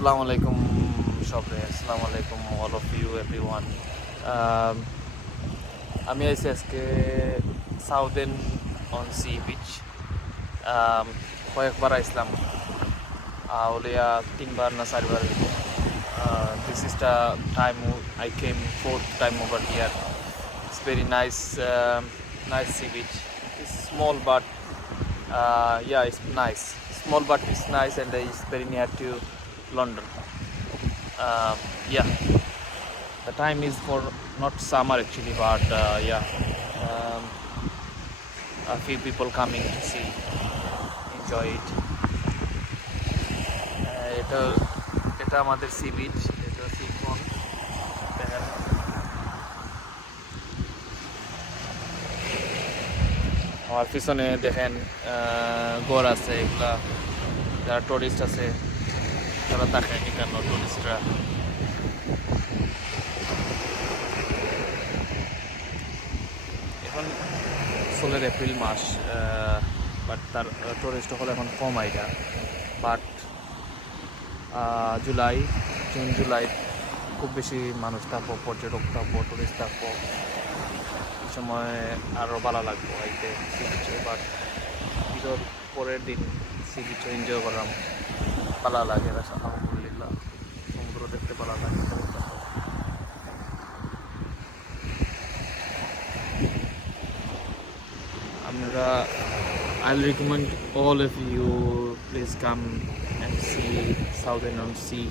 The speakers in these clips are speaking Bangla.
Assalamu alaikum, Shobre. Assalamu alaikum, all of you, everyone. আমি আইছি আজকে সাউথেন অন সি বিচ। কয়েকবার আইসলাম, ওলিয়া 3বার না 4বার। This is the time I came, 4th time over here. It's very nice, nice sea beach. It's small but yeah, it's nice. Small but it's nice and it's very near to London. Yeah, the time is for not summer actually, but yeah, um, a few people coming to see, enjoy it. এটা এটা আমাদের সি বিচ, এটা সি ফ্রন্ট। দেখেন আমার পিছনে দেখেন ঘর আছে, এগুলা যারা টুরিস্ট আছে তারা থাকে এখানে, টুরিস্টরা। এখন চলের এপ্রিল মাস, বাট তার টুরিস্ট হলে এখন কম আইটা। বাট জুলাই, জুন জুলাই খুব বেশি মানুষ থাকবো, পর্যটক থাকবো, টুরিস্ট থাকবো। এই সময় আরও ভালো লাগবো আইতে সি বিচে। বাট ঈদের পরের দিন সি বিচে এনজয় করাম ভালো লাগে। আলহামদুলিল্লাহ, সমুদ্র দেখতে ভালো লাগে। I'll recommend all of you, please come and see Southern Sea.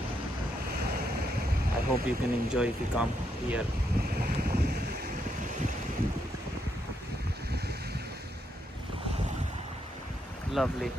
I hope you can enjoy if you come here. Lovely.